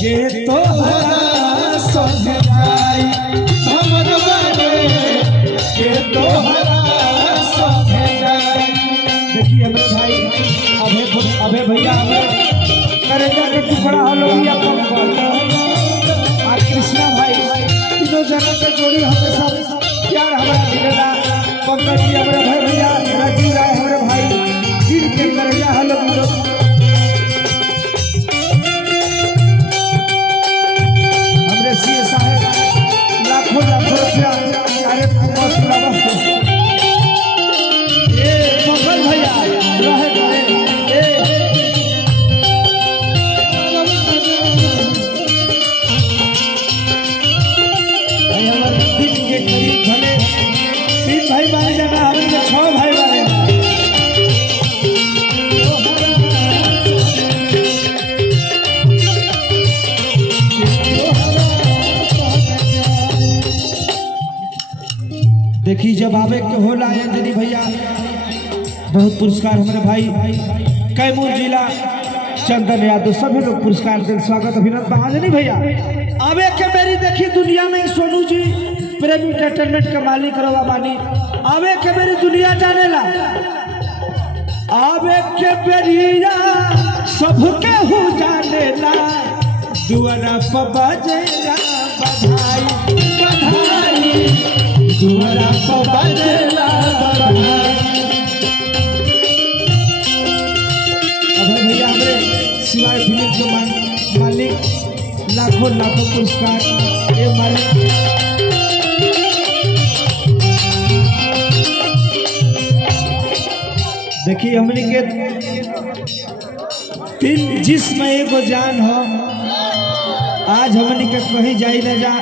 के तोहरा सजाई हमर बारे के तोहरा सजाई। देखिए हमारे भाई अभे भैया करेगा के टुकड़ा हलो या और कृष्णा भाई तीनों जगह के जोड़ी हमेशा प्यार हमारा मिलेगा। पंकज जी हमारे भाई भैया राजीव राय हमारे भाई दिल के करेगा हलो हमरे सीए साहब लाखों लाखों रुपया अरे बहुत पूरा ये पंकज भैया रहे करे के करीब भले 3 भाई माने जाना हमें 6 भाई माने देखी जब आवे के होला अंजनी भैया बहुत पुरस्कार हमारे भाई कैमूर जिला चंदन यादव सभी लोग पुरस्कार दे स्वागत अभिनंदन अंजनी भैया आवे के मेरी देखी दुनिया में सोनू जी प्रेम एंटरटेनमेंट के मालिक रवा बानी आवे के मेरी दुनिया जानेला आवे के बेरिया सबके हो जानेला दुआरा पर बजेला बधाई बधाई दुआरा पर बजेला बधाई। अब भैया हमरे सिवाय फिल्म के मालिक लाखों लाखों पुरस्कार ये मालिक देखिए हमने के 3 जिस्म एगो जान हो आज हमने के कहीं जाई न जा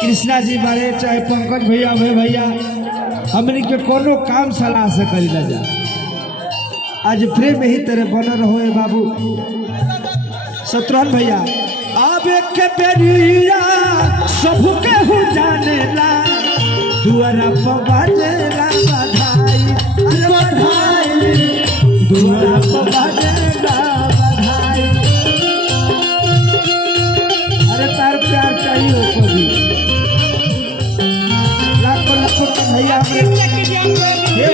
कृष्णा जी बारे चाहे पंकज भैया भैया हमने के कोनो काम सलाह से करी न जा आज प्रेम ही तरह बना रहो है बाबू शत्रुघ्न भैया आप एक के बेरिया सबके हो जानेला दुआरा पर बजेला बधाई बधाई दुआरा पर बजेला बधाई। अरे तार प्यार चाहिए कभी लाखों लाखों भैया हे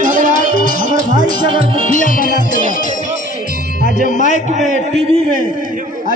भगवान हमारे भाई से अगर मुखिया बना देगा आज माइक में टीवी में